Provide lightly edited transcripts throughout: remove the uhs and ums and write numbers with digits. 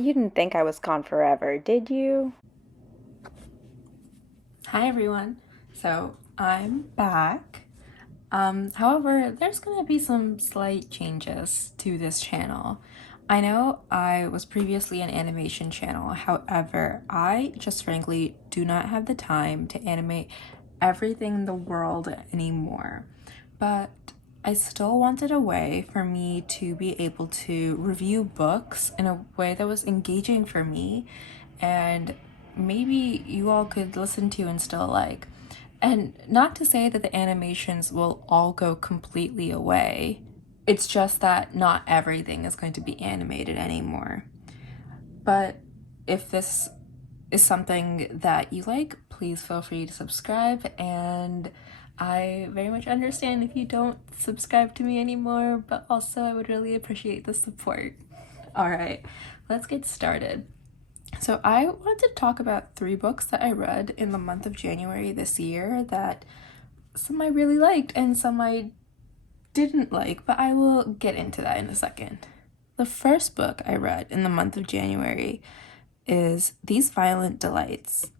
You didn't think I was gone forever, did you? Hi everyone. So I'm back. However, there's gonna be some slight changes to this channel. I know I was previously an animation channel, however, I just frankly do not have the time to animate everything in the world anymore. But I still wanted a way for me to be able to review books in a way that was engaging for me and maybe you all could listen to and still like. And not to say that the animations will all go completely away. It's just that not everything is going to be animated anymore. But if this is something that you like, please feel free to subscribe. And I very much understand if you don't subscribe to me anymore, but also I would really appreciate the support. All right, let's get started. So, I wanted to talk about three books that I read in the month of January this year that some I really liked and some I didn't like, but I will get into that in a second. The first book I read in the month of January is These Violent Delights.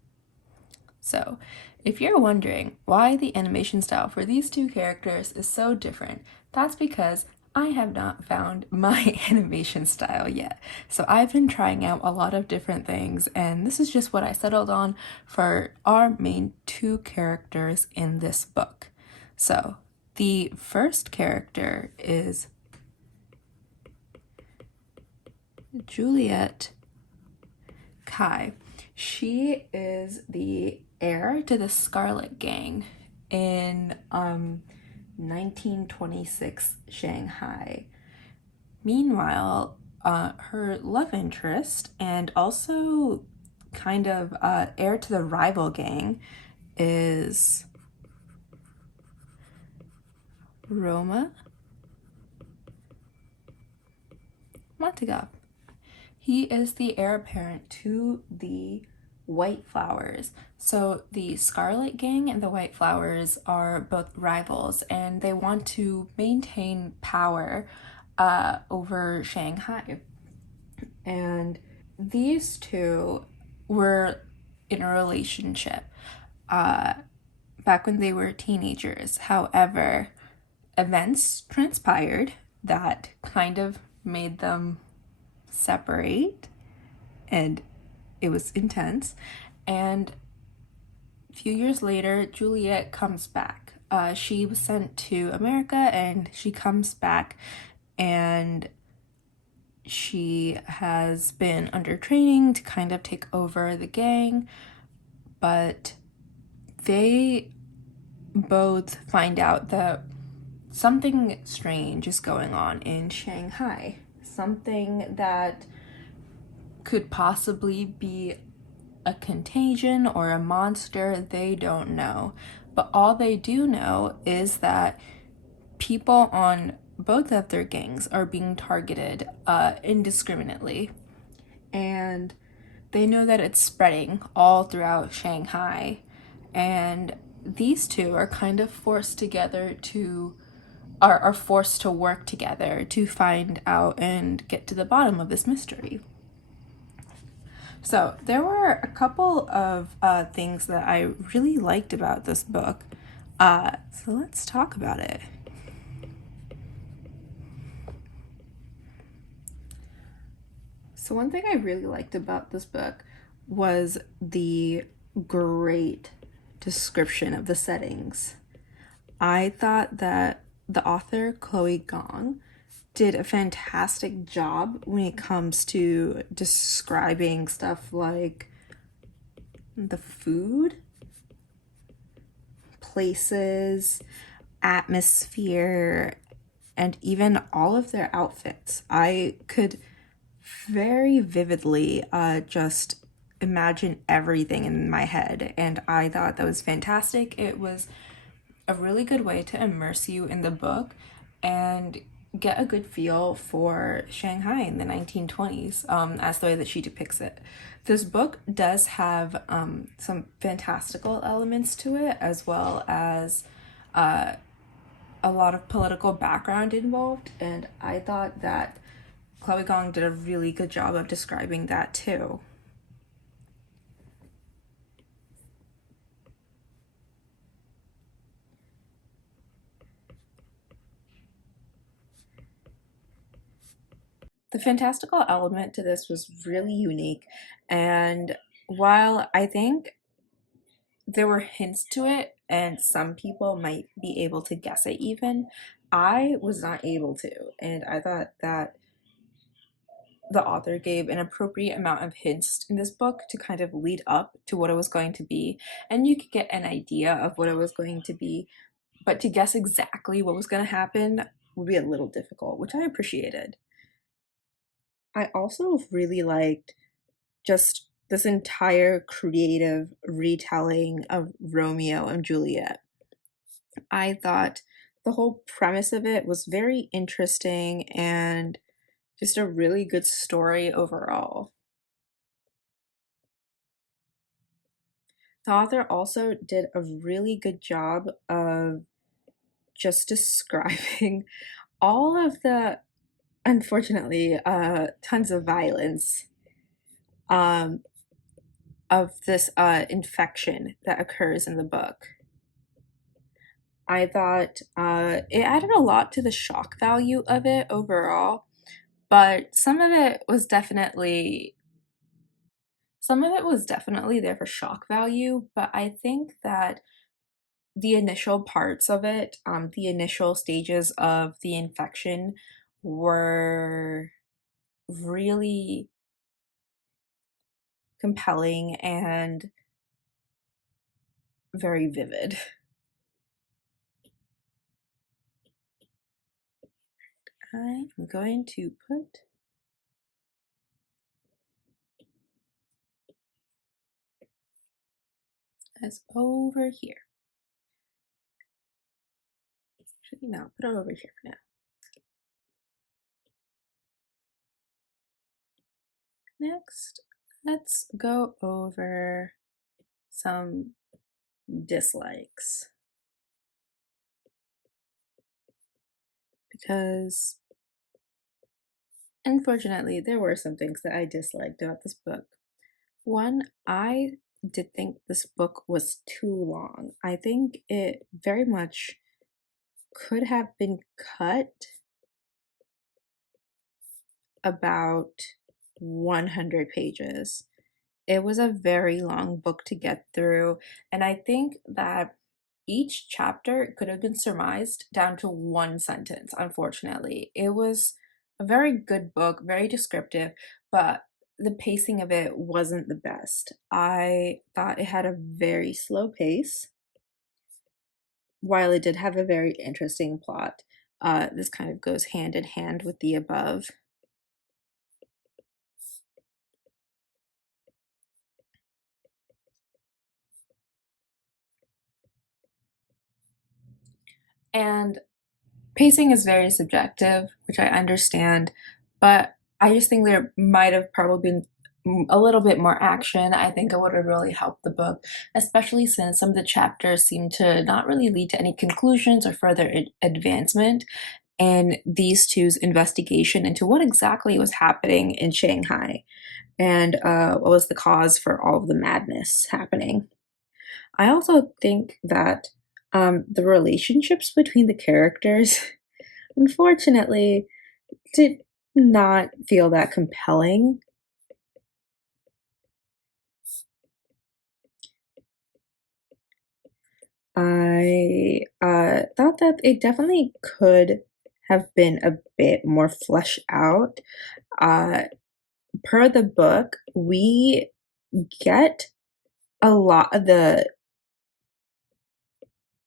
So, if you're wondering why the animation style for these two characters is so different, that's because I have not found my animation style yet. So I've been trying out a lot of different things, and this is just what I settled on for our main two characters in this book. So the first character is Juliet Kai. She is the heir to the Scarlet Gang in 1926 Shanghai. Meanwhile, her love interest and also kind of heir to the rival gang is Roma Montagov. He is the heir apparent to the White Flowers. So the Scarlet Gang and the White Flowers are both rivals, and they want to maintain power over Shanghai. And these two were in a relationship back when they were teenagers. However, events transpired that kind of made them separate, and it was intense. And a few years later, Juliet comes back. She was sent to America, and she comes back, and she has been under training to kind of take over the gang, but they both find out that something strange is going on in Shanghai. Something that could possibly be a contagion or a monster, they don't know. But all they do know is that people on both of their gangs are being targeted indiscriminately. And they know that it's spreading all throughout Shanghai. And these two are kind of forced together to are forced to work together to find out and get to the bottom of this mystery. So there were a couple of things that I really liked about this book. So let's talk about it. So one thing I really liked about this book was the great description of the settings. I thought that the author, Chloe Gong, did a fantastic job when it comes to describing stuff like the food, places, atmosphere, and even all of their outfits. I could very vividly just imagine everything in my head, and I thought that was fantastic. It was a really good way to immerse you in the book and get a good feel for Shanghai in the 1920s as the way that she depicts it. This book does have some fantastical elements to it, as well as a lot of political background involved, and I thought that Chloe Gong did a really good job of describing that too. The fantastical element to this was really unique, and while I think there were hints to it and some people might be able to guess it even, I was not able to, and I thought that the author gave an appropriate amount of hints in this book to kind of lead up to what it was going to be, and you could get an idea of what it was going to be, but to guess exactly what was going to happen would be a little difficult, which I appreciated. I also really liked just this entire creative retelling of Romeo and Juliet. I thought the whole premise of it was very interesting and just a really good story overall. The author also did a really good job of just describing all of the, unfortunately, tons of violence um, of this infection that occurs in the book. I thought it added a lot to the shock value of it overall, but some of it was definitely there for shock value, but I think that the initial parts of it, the initial stages of the infection were really compelling and very vivid. I'm going to put this over here. Actually, no, put it over here for now. Next, let's go over some dislikes because unfortunately there were some things that I disliked about this book. One, I did think this book was too long. I think it very much could have been cut about 100 pages. It was a very long book to get through, and I think that each chapter could have been surmised down to one sentence, unfortunately. It was a very good book, very descriptive, but the pacing of it wasn't the best. I thought it had a very slow pace, while it did have a very interesting plot. This kind of goes hand in hand with the above. And pacing is very subjective, which I understand, but I just think there might have probably been a little bit more action. I think it would have really helped the book, especially since some of the chapters seem to not really lead to any conclusions or further advancement in these two's investigation into what exactly was happening in Shanghai and what was the cause for all of the madness happening. I also think that the relationships between the characters, unfortunately, did not feel that compelling. I thought that it definitely could have been a bit more fleshed out. Uh, per the book, we get a lot of the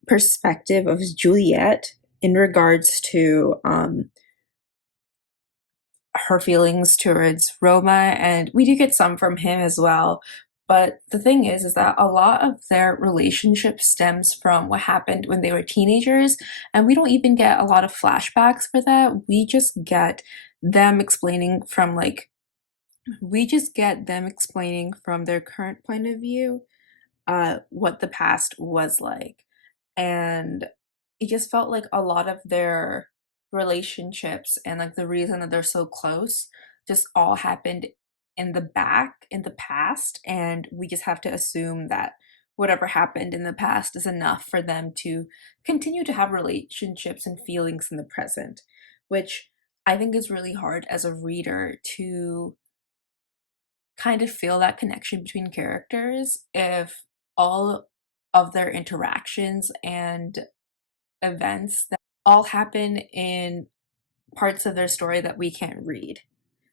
perspective of Juliet in regards to her feelings towards Roma, and we do get some from him as well. But the thing is that a lot of their relationship stems from what happened when they were teenagers, and we don't even get a lot of flashbacks for that. Them explaining from like, we just get them explaining from their current point of view, what the past was like. And it just felt like a lot of their relationships and like the reason that they're so close just all happened in the past, and we just have to assume that whatever happened in the past is enough for them to continue to have relationships and feelings in the present, which I think is really hard as a reader to kind of feel that connection between characters if all of their interactions and events that all happen in parts of their story that we can't read.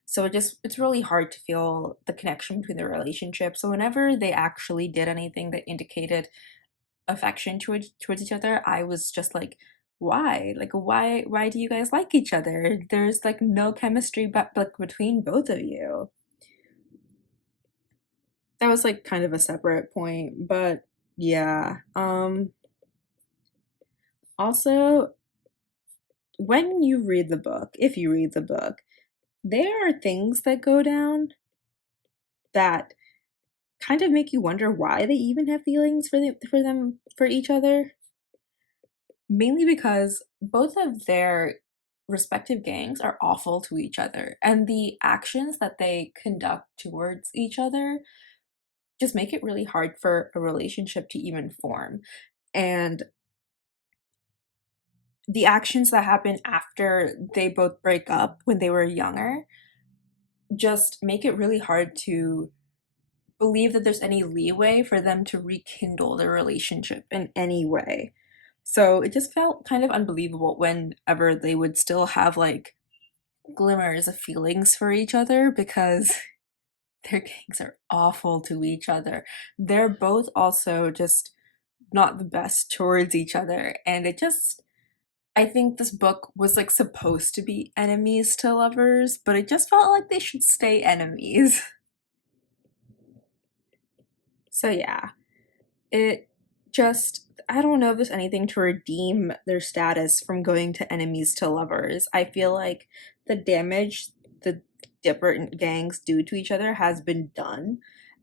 So it's really hard to feel the connection between the relationships. So whenever they actually did anything that indicated affection towards each other, I was just like, why? Like why do you guys like each other? There's like no chemistry but like between both of you. That was like kind of a separate point, but yeah. Also, when you read the book, if you read the book, there are things that go down that kind of make you wonder why they even have feelings for each other. Mainly because both of their respective gangs are awful to each other, and the actions that they conduct towards each other just make it really hard for a relationship to even form. And the actions that happen after they both break up when they were younger just make it really hard to believe that there's any leeway for them to rekindle their relationship in any way. So it just felt kind of unbelievable whenever they would still have like glimmers of feelings for each other because their gangs are awful to each other. They're both also just not the best towards each other. And it just, I think this book was like supposed to be enemies to lovers, but it just felt like they should stay enemies. So yeah, it just, I don't know if there's anything to redeem their status from going to enemies to lovers. I feel like the damage the different gangs do to each other has been done,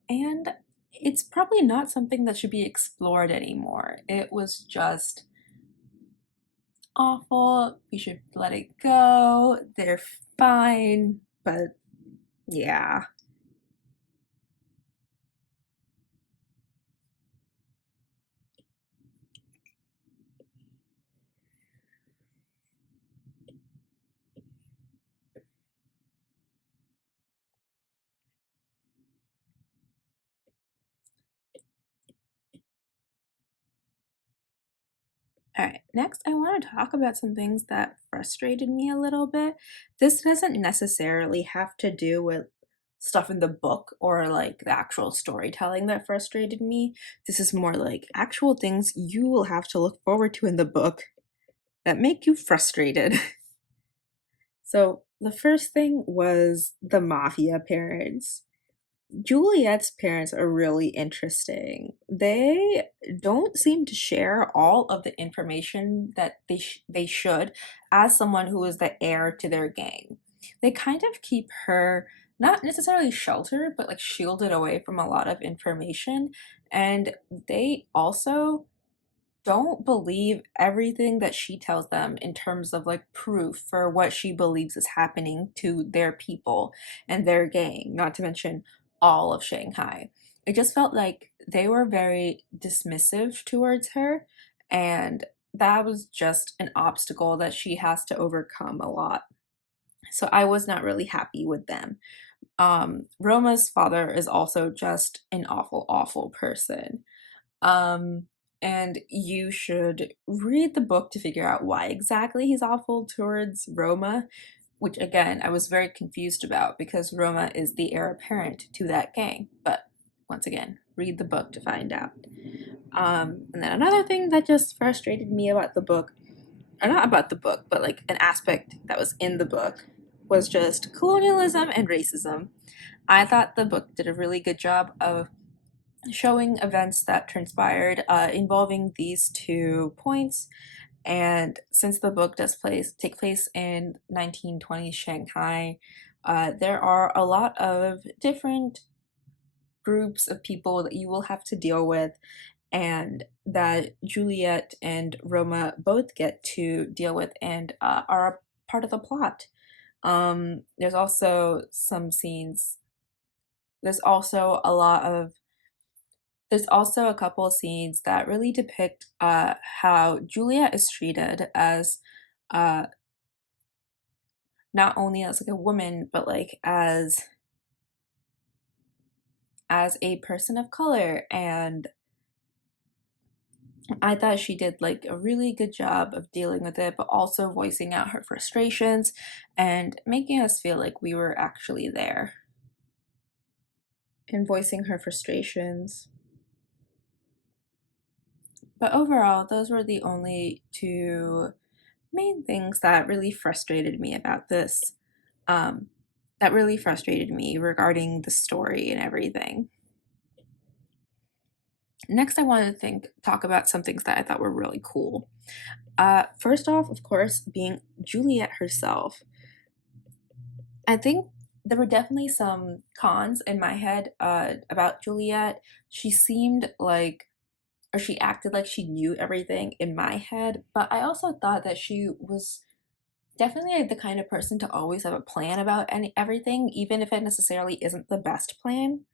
and it's probably not something that should be explored anymore. It was just awful. We should let it go. They're fine, but yeah. All right, next I want to talk about some things that frustrated me a little bit. This doesn't necessarily have to do with stuff in the book or like the actual storytelling that frustrated me. This is more like actual things you will have to look forward to in the book that make you frustrated. So, the first thing was the mafia parents. Juliet's parents are really interesting. They don't seem to share all of the information that they should as someone who is the heir to their gang. They kind of keep her not necessarily sheltered, but like shielded away from a lot of information. And they also don't believe everything that she tells them in terms of like proof for what she believes is happening to their people and their gang, not to mention all of Shanghai. It just felt like they were very dismissive towards her, and that was just an obstacle that she has to overcome a lot. So I was not really happy with them. Roma's father is also just an awful, awful person. Um, and you should read the book to figure out why exactly he's awful towards Roma, which again, I was very confused about because Roma is the heir apparent to that gang. But once again, read the book to find out. And then another thing that just frustrated me about the book, or not about the book, but like an aspect that was in the book, was just colonialism and racism. I thought the book did a really good job of showing events that transpired involving these 2 points. And since the book does take place in 1920s Shanghai, there are a lot of different groups of people that you will have to deal with, and that Juliet and Roma both get to deal with and are part of the plot. There's also some scenes. There's also a lot of there's also a couple of scenes that really depict how Juliet is treated as uh not only as like a woman, but like as a person of color. And I thought she did like a really good job of dealing with it, but also voicing out her frustrations and making us feel like we were actually there and voicing her frustrations. But overall, those were the only two main things that really frustrated me about this. Um, that really frustrated me regarding the story and everything. Next, I wanted to talk about some things that I thought were really cool. First off, of course, being Juliet herself. I think there were definitely some cons in my head about Juliet. She seemed like, or she acted like she knew everything in my head, but I also thought that she was definitely the kind of person to always have a plan about everything, even if it necessarily isn't the best plan.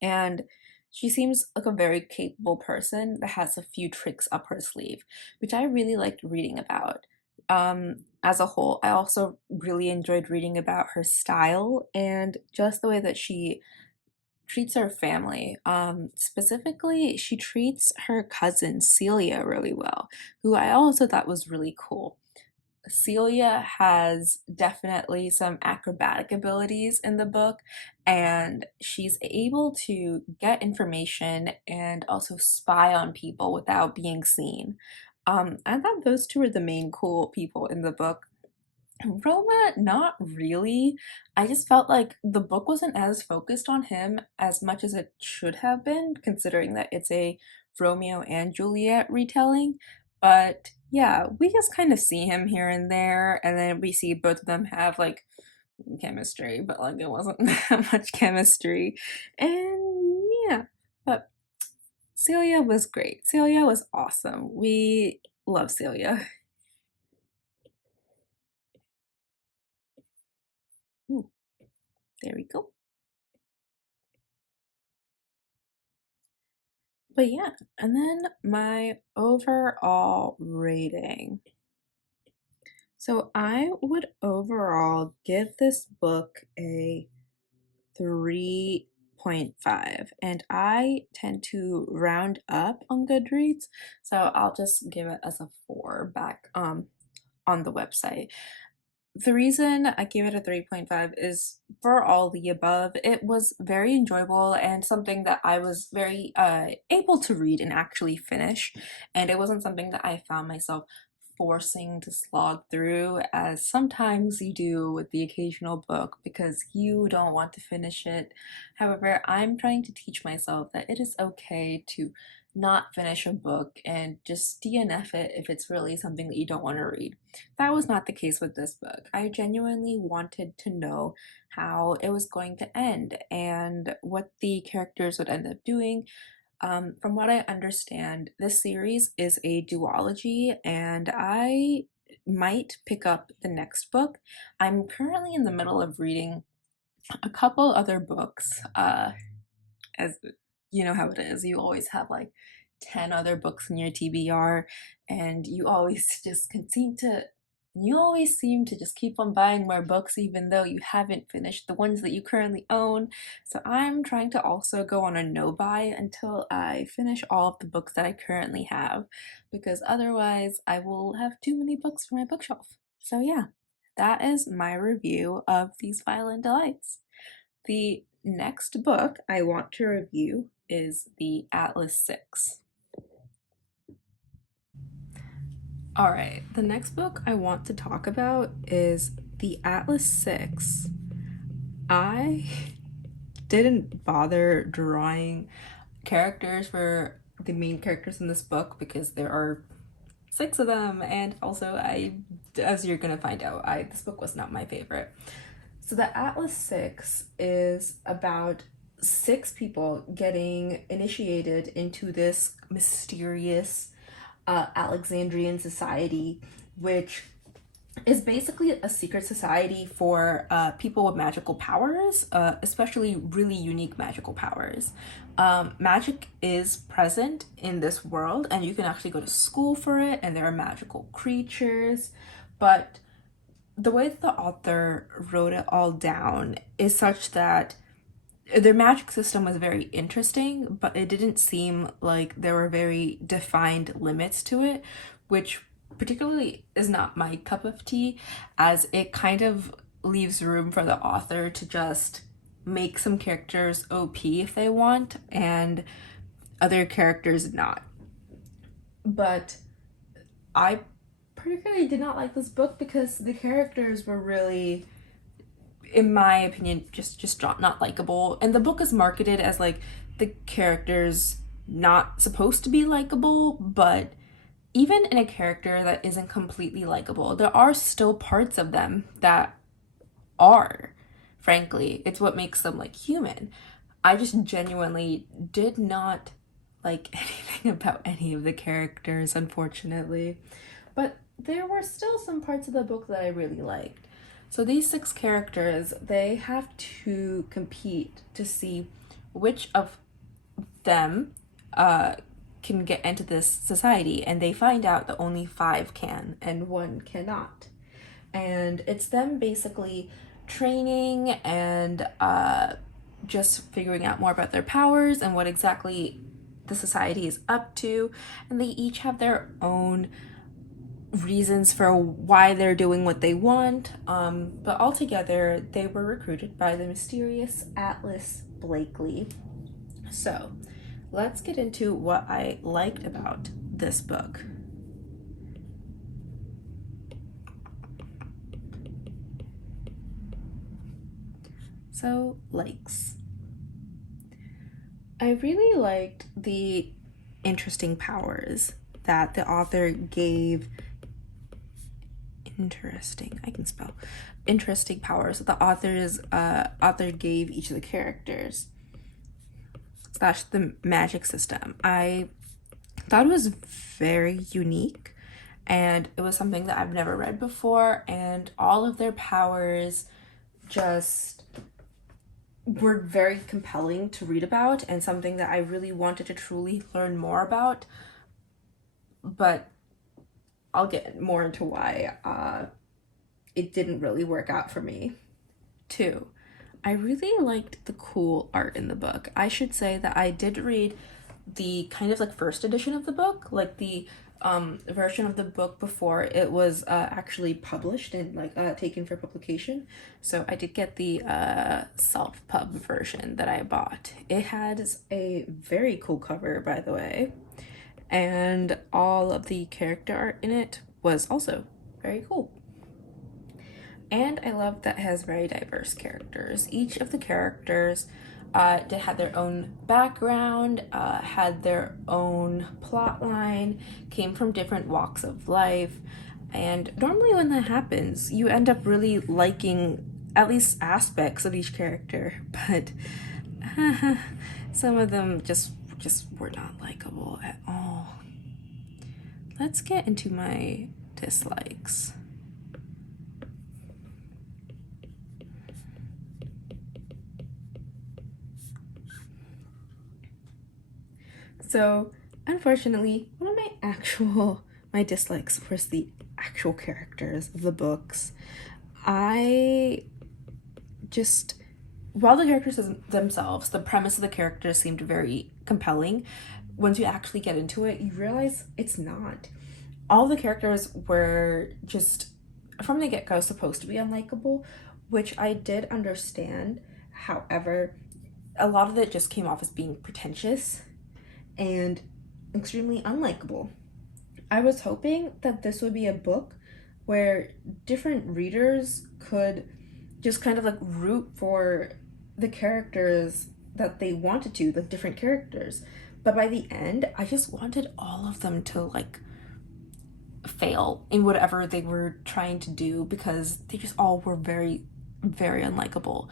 And she seems like a very capable person that has a few tricks up her sleeve, which I really liked reading about. As a whole, I also really enjoyed reading about her style and just the way that she treats her family. Specifically, she treats her cousin Celia really well, who I also thought was really cool. Celia has definitely some acrobatic abilities in the book, and she's able to get information and also spy on people without being seen. I thought those two are the main cool people in the book. Roma, not really. I just felt like the book wasn't as focused on him as much as it should have been, considering that it's a Romeo and Juliet retelling. But yeah, we just kind of see him here and there, and then we see both of them have like chemistry, but like it wasn't that much chemistry. And yeah, but Celia was great. Celia was awesome. We love Celia. Ooh, there we go. But yeah, and then my overall rating. So I would overall give this book a 3.5, and I tend to round up on Goodreads, so I'll just give it as a 4 back on the website. The reason I gave it a 3.5 is for all the above. It was very enjoyable and something that I was very able to read and actually finish. And it wasn't something that I found myself forcing to slog through, as sometimes you do with the occasional book because you don't want to finish it. However, I'm trying to teach myself that it is okay to not finish a book and just DNF it if it's really something that you don't want to read. That was not the case with this book. I genuinely wanted to know how it was going to end and what the characters would end up doing. From what I understand, this series is a duology, and I might pick up the next book. I'm currently in the middle of reading a couple other books, as you know how it is. You always have like 10 other books in your TBR, and you always seem to just keep on buying more books even though you haven't finished the ones that you currently own. So I'm trying to also go on a no buy until I finish all of the books that I currently have, because otherwise I will have too many books for my bookshelf. So yeah, that is my review of these Violent Delights. The next book I want to review is the Atlas 6. All right, the next book I want to talk about is the Atlas 6. I didn't bother drawing characters for the main characters in this book because there are 6 of them, and also as you're gonna find out, this book was not my favorite. So the Atlas 6 is about 6 people getting initiated into this mysterious Alexandrian society, which is basically a secret society for people with magical powers, especially really unique magical powers. Magic is present in this world, and you can actually go to school for it, and there are magical creatures. But the way that the author wrote it all down is such that their magic system was very interesting, but it didn't seem like there were very defined limits to it, which particularly is not my cup of tea, as it kind of leaves room for the author to just make some characters OP if they want, and other characters not. But I particularly did not like this book because the characters were really, in my opinion, just not likable. And the book is marketed as like the characters not supposed to be likable, but even in a character that isn't completely likable, there are still parts of them that are. Frankly, it's what makes them like human. I just genuinely did not like anything about any of the characters, unfortunately. But there were still some parts of the book that I really liked. So these 6 characters, they have to compete to see which of them can get into this society, and they find out that only 5 can and 1 cannot. And it's them basically training and just figuring out more about their powers and what exactly the society is up to. And they each have their own reasons for why they're doing what they want. But altogether, they were recruited by the mysterious Atlas Blakely. So let's get into what I liked about this book. So, likes. I really liked the interesting powers that the author gave. Interesting powers that the author gave each of the characters slash the magic system. I thought it was very unique, and it was something that I've never read before, and all of their powers just were very compelling to read about and something that I really wanted to truly learn more about. But I'll get more into why it didn't really work out for me. 2, I really liked the cool art in the book. I should say that I did read the kind of like first edition of the book, like the version of the book before it was actually published and like taken for publication. So I did get the self-pub version that I bought. It has a very cool cover, by the way, and all of the character art in it was also very cool. And I love that it has very diverse characters. Each of the characters had their own background, had their own plot line, came from different walks of life. And normally when that happens, you end up really liking at least aspects of each character. But some of them just were not likable at all. Let's get into my dislikes. So, unfortunately, one of my dislikes was the actual characters of the books. I just, while the characters themselves, the premise of the characters seemed very compelling, once you actually get into it, you realize it's not. All the characters were just, from the get-go, supposed to be unlikable, which I did understand. However, a lot of it just came off as being pretentious and extremely unlikable. I was hoping that this would be a book where different readers could just kind of like root for the characters that they wanted to, the different characters. But by the end, I just wanted all of them to like fail in whatever they were trying to do because they just all were very, very unlikable.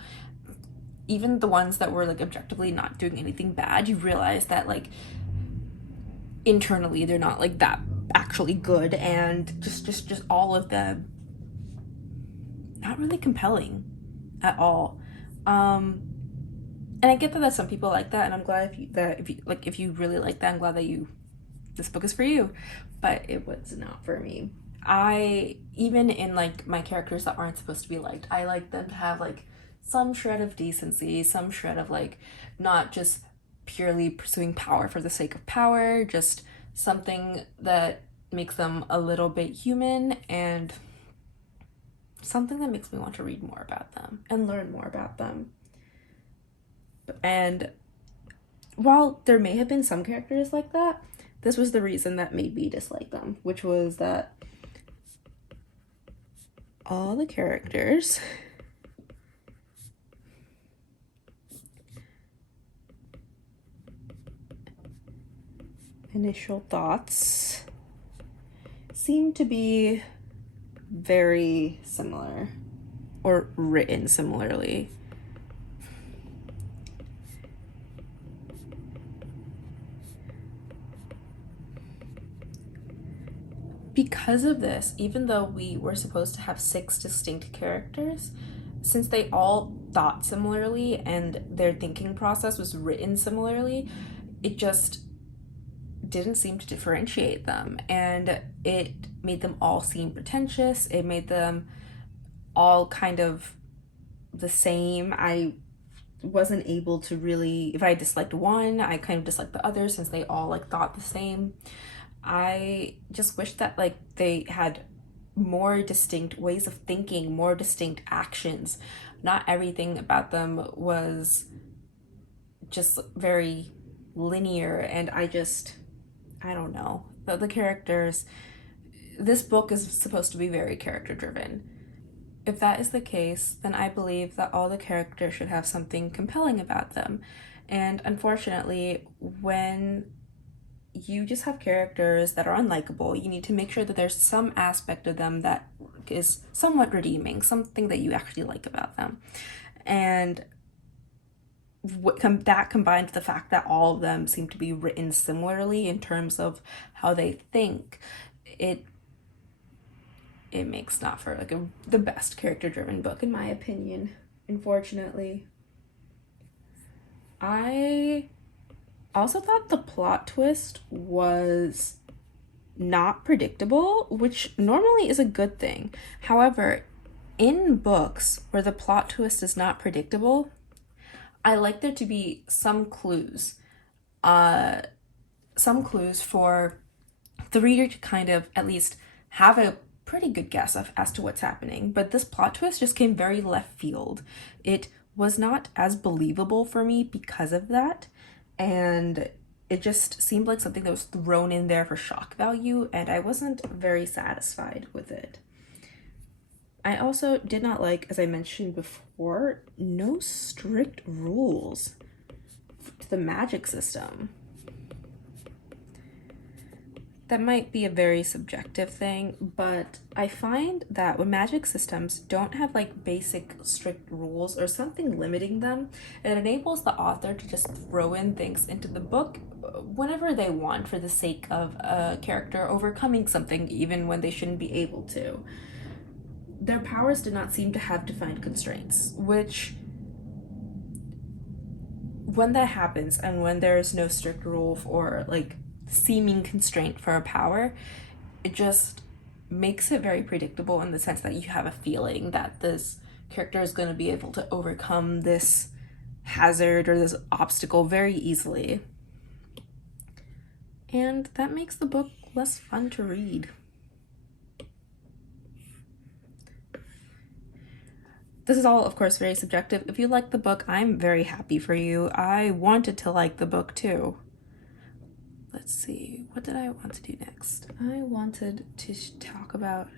Even the ones that were like objectively not doing anything bad, you realize that like internally they're not like that actually good, and just all of them not really compelling at all. And I get that some people like that, and I'm glad if you really like that, I'm glad that this book is for you. But it was not for me. I even in like my characters that aren't supposed to be liked, I like them to have like some shred of decency, some shred of like not just purely pursuing power for the sake of power, just something that makes them a little bit human and something that makes me want to read more about them and learn more about them. And while there may have been some characters like that, this was the reason that made me dislike them, which was that all the characters initial thoughts seem to be very similar or written similarly. Because of this, even though we were supposed to have 6 distinct characters, since they all thought similarly and their thinking process was written similarly, it just didn't seem to differentiate them. And it made them all seem pretentious. It made them all kind of the same. I wasn't able to really, if I disliked one, I kind of disliked the other since they all like thought the same. I just wish that like they had more distinct ways of thinking, more distinct actions. Not everything about them was just very linear, and I don't know. The characters, this book is supposed to be very character driven. If that is the case, then I believe that all the characters should have something compelling about them. And unfortunately, when you just have characters that are unlikable, you need to make sure that there's some aspect of them that is somewhat redeeming, something that you actually like about them. And that combined with the fact that all of them seem to be written similarly in terms of how they think, it makes not for like the best character driven book in my opinion, unfortunately. I also thought the plot twist was not predictable, which normally is a good thing. However, in books where the plot twist is not predictable, I like there to be some clues. Some clues for the reader to kind of at least have a pretty good guess as to what's happening. But this plot twist just came very left field. It was not as believable for me because of that. And it just seemed like something that was thrown in there for shock value, and I wasn't very satisfied with it. I also did not like, as I mentioned before, no strict rules to the magic system. That might be a very subjective thing, but I find that when magic systems don't have like basic strict rules or something limiting them, it enables the author to just throw in things into the book whenever they want for the sake of a character overcoming something even when they shouldn't be able to. Their powers did not seem to have defined constraints, which when that happens and when there is no strict rule or like seeming constraint for a power, it just makes it very predictable in the sense that you have a feeling that this character is going to be able to overcome this hazard or this obstacle very easily. And that makes the book less fun to read. This is all, of course, very subjective. If you like the book, I'm very happy for you. I wanted to like the book too. Let's see, what did I want to do next? I wanted to talk about...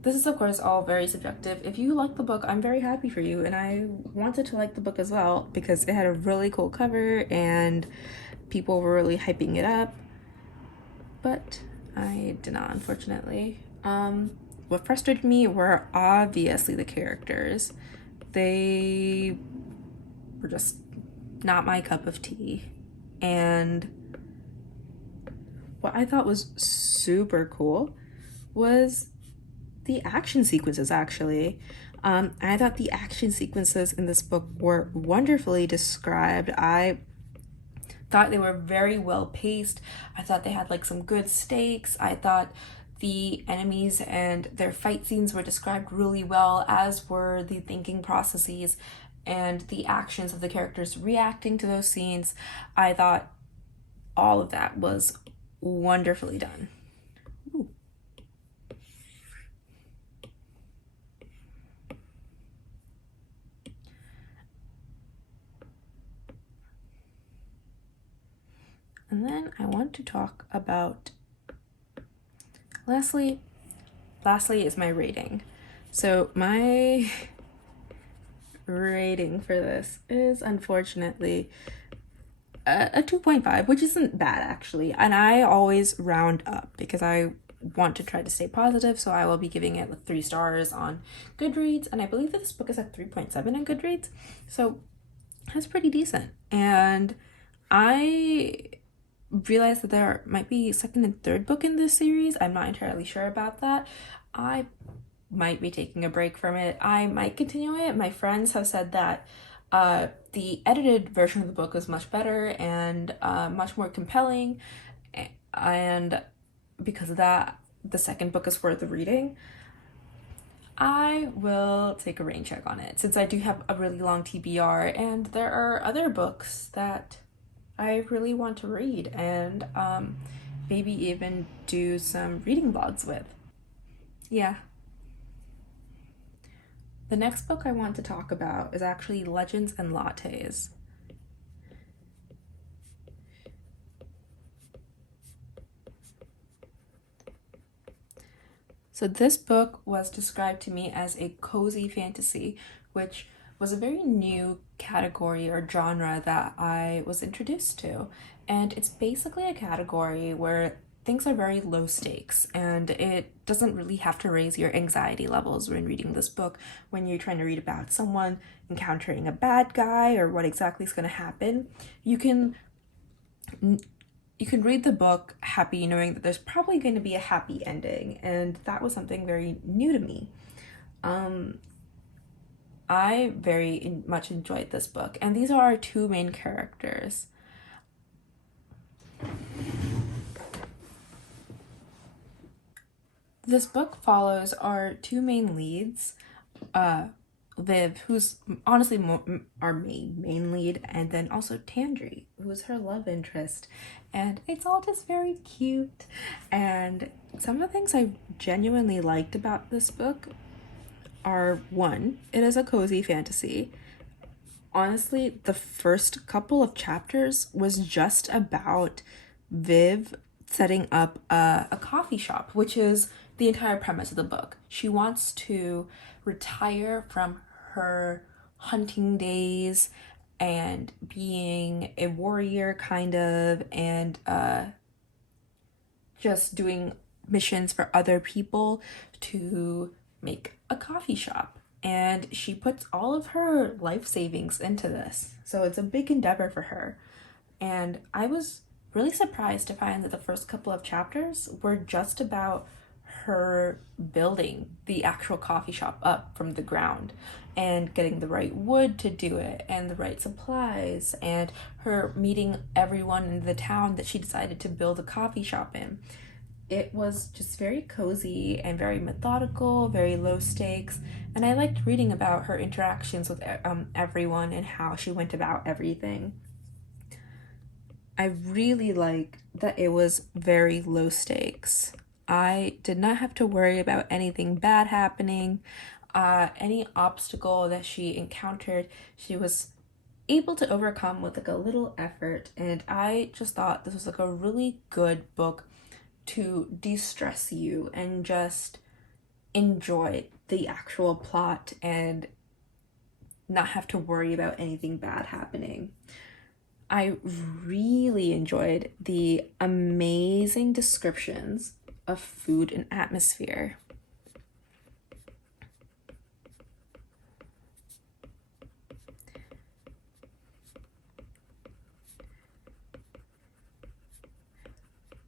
This is, of course, all very subjective. If you like the book, I'm very happy for you, and I wanted to like the book as well because it had a really cool cover and people were really hyping it up, but I did not, unfortunately. What frustrated me were obviously the characters. They were just not my cup of tea. And what I thought was super cool was the action sequences, actually. I thought the action sequences in this book were wonderfully described. I thought they were very well paced. I thought they had like some good stakes. I thought the enemies and their fight scenes were described really well, as were the thinking processes and the actions of the characters reacting to those scenes. I thought all of that was wonderfully done. Ooh. And then I want to talk about, lastly is my rating. So my rating for this is unfortunately a 2.5, which isn't bad actually. And I always round up because I want to try to stay positive, so I will be giving it 3 stars on Goodreads, and I believe that this book is at 3.7 on Goodreads, so that's pretty decent. And I realized that there might be a second and third book in this series. I'm not entirely sure about that. I might be taking a break from it. I might continue it. My friends have said that the edited version of the book is much better and much more compelling, and because of that, the second book is worth the reading. I will take a rain check on it, since I do have a really long TBR, and there are other books that I really want to read and maybe even do some reading vlogs with. Yeah. The next book I want to talk about is actually Legends and Lattes. So this book was described to me as a cozy fantasy, which was a very new category or genre that I was introduced to. And it's basically a category where things are very low stakes, and it doesn't really have to raise your anxiety levels when reading this book, when you're trying to read about someone encountering a bad guy or what exactly is going to happen. You can read the book happy, knowing that there's probably going to be a happy ending, and that was something very new to me. I very much enjoyed this book, and these are our 2 main characters. This book follows our 2 main leads, Viv, who's honestly our main lead, and then also Tandri, who's her love interest. And it's all just very cute. And some of the things I genuinely liked about this book are, 1, it is a cozy fantasy. Honestly, the first couple of chapters was just about Viv setting up a coffee shop, which is the entire premise of the book. She wants to retire from her hunting days and being a warrior, kind of, and just doing missions for other people to make a coffee shop. And she puts all of her life savings into this. So it's a big endeavor for her. And I was really surprised to find that the first couple of chapters were just about her building the actual coffee shop up from the ground and getting the right wood to do it and the right supplies, and her meeting everyone in the town that she decided to build a coffee shop in. It was just very cozy and very methodical, very low stakes, and I liked reading about her interactions with everyone and how she went about everything. I really liked that it was very low stakes. I did not have to worry about anything bad happening. Any obstacle that she encountered, she was able to overcome with like a little effort, and I just thought this was like a really good book to de-stress you and just enjoy the actual plot and not have to worry about anything bad happening. I really enjoyed the amazing descriptions of food and atmosphere.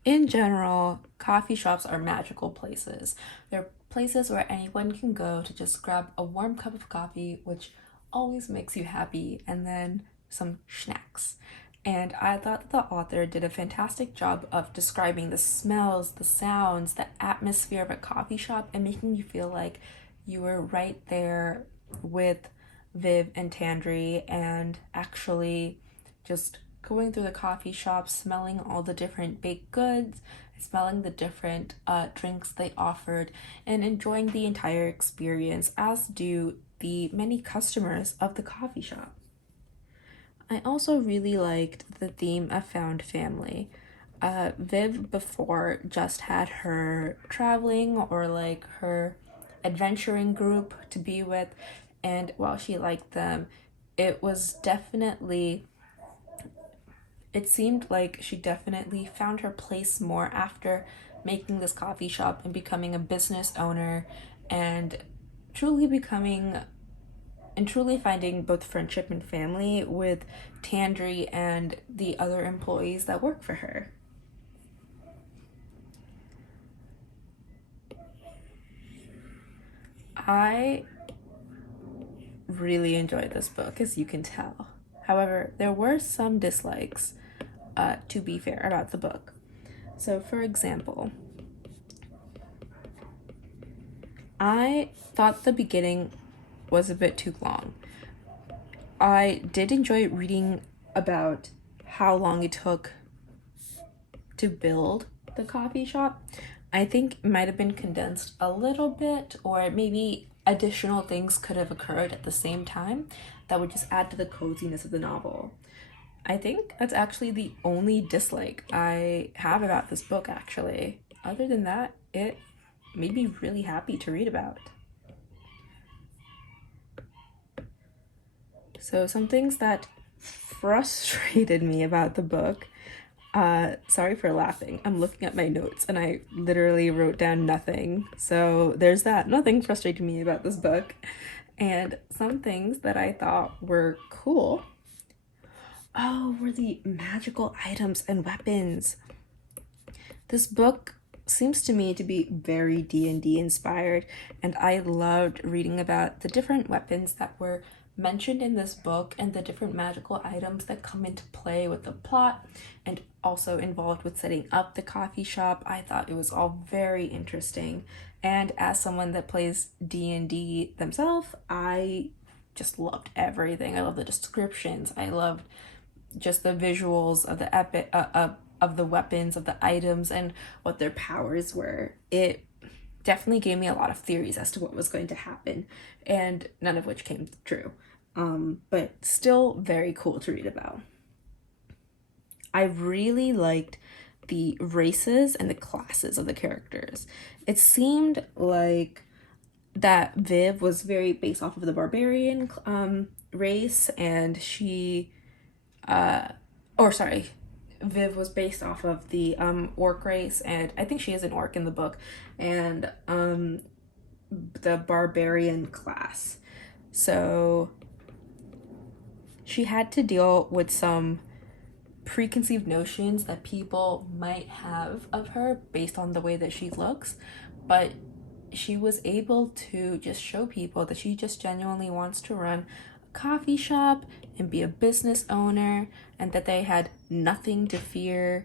In general, coffee shops are magical places. They're places where anyone can go to just grab a warm cup of coffee, which always makes you happy, and then some snacks. And I thought the author did a fantastic job of describing the smells, the sounds, the atmosphere of a coffee shop, and making you feel like you were right there with Viv and Tandri, and actually just going through the coffee shop, smelling all the different baked goods, smelling the different drinks they offered, and enjoying the entire experience, as do the many customers of the coffee shop. I also really liked the theme of found family. Viv before just had her traveling or like her adventuring group to be with, and while she liked them, it was definitely it seemed like she definitely found her place more after making this coffee shop and becoming a business owner, and truly becoming and truly finding both friendship and family with Tandri and the other employees that work for her. I really enjoyed this book, as you can tell. However, there were some dislikes, to be fair, about the book. So, for example, I thought the beginning was a bit too long. I did enjoy reading about how long it took to build the coffee shop. I think it might have been condensed a little bit, or maybe additional things could have occurred at the same time that would just add to the coziness of the novel. I think that's actually the only dislike I have about this book, actually. Other than that, it made me really happy to read about. So, some things that frustrated me about the book. Sorry for laughing. I'm looking at my notes and I literally wrote down nothing. So, there's that. Nothing frustrated me about this book. And some things that I thought were cool. Oh, were the magical items and weapons. This book seems to me to be very D&D inspired, and I loved reading about the different weapons that were mentioned in this book and the different magical items that come into play with the plot and also involved with setting up the coffee shop. I thought it was all very interesting, and as someone that plays D&D themselves, I just loved everything. I love the descriptions. I loved just the visuals of the of the weapons, of the items, and what their powers were. It definitely gave me a lot of theories as to what was going to happen, and none of which came true. But still very cool to read about. I really liked the races and the classes of the characters. It seemed like that Viv was very based off of the barbarian race, and Viv was based off of the orc race, and I think she is an orc in the book, and the barbarian class. So she had to deal with some preconceived notions that people might have of her based on the way that she looks, but she was able to just show people that she just genuinely wants to run a coffee shop and be a business owner, and that they had nothing to fear.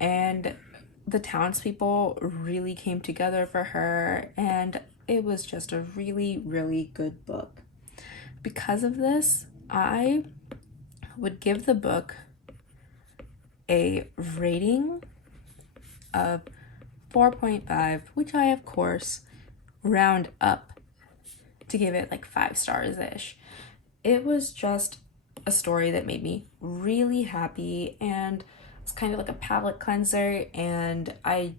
And the townspeople really came together for her, and it was just a really, really good book. Because of this, I would give the book a rating of 4.5, which I, of course, round up to give it like 5 stars ish. It was just a story that made me really happy, and it's kind of like a palate cleanser, and I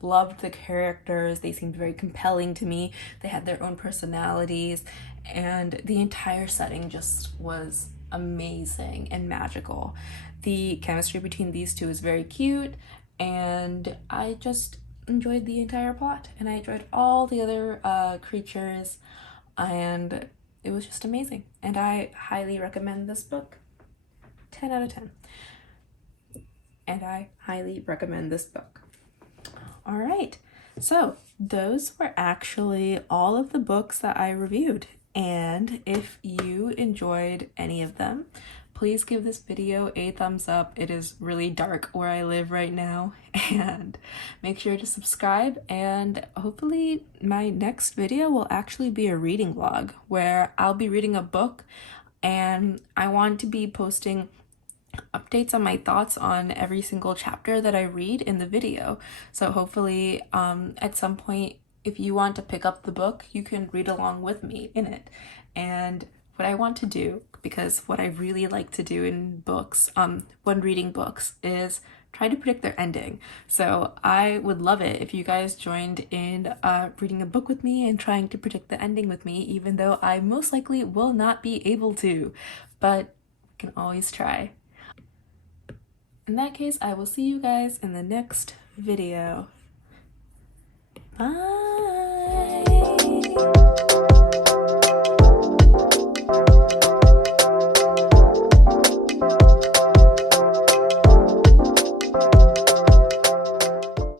loved the characters. They seemed very compelling to me. They had their own personalities, and the entire setting just was amazing and magical. The chemistry between these two is very cute, and I just enjoyed the entire plot, and I enjoyed all the other creatures, and it was just amazing. And I highly recommend this book. 10 out of 10. And I highly recommend this book. All right, So, those were actually all of the books that I reviewed. And if you enjoyed any of them, please give this video a thumbs up. It is really dark where I live right now. And make sure to subscribe. And hopefully, my next video will actually be a reading vlog where I'll be reading a book and I want to be posting updates on my thoughts on every single chapter that I read in the video. So hopefully at some point, if you want to pick up the book, you can read along with me in it. And what I want to do, because what I really like to do in books, when reading books, is try to predict their ending. So I would love it if you guys joined in reading a book with me and trying to predict the ending with me, even though I most likely will not be able to, but we can always try. In that case, I will see you guys in the next video. Bye!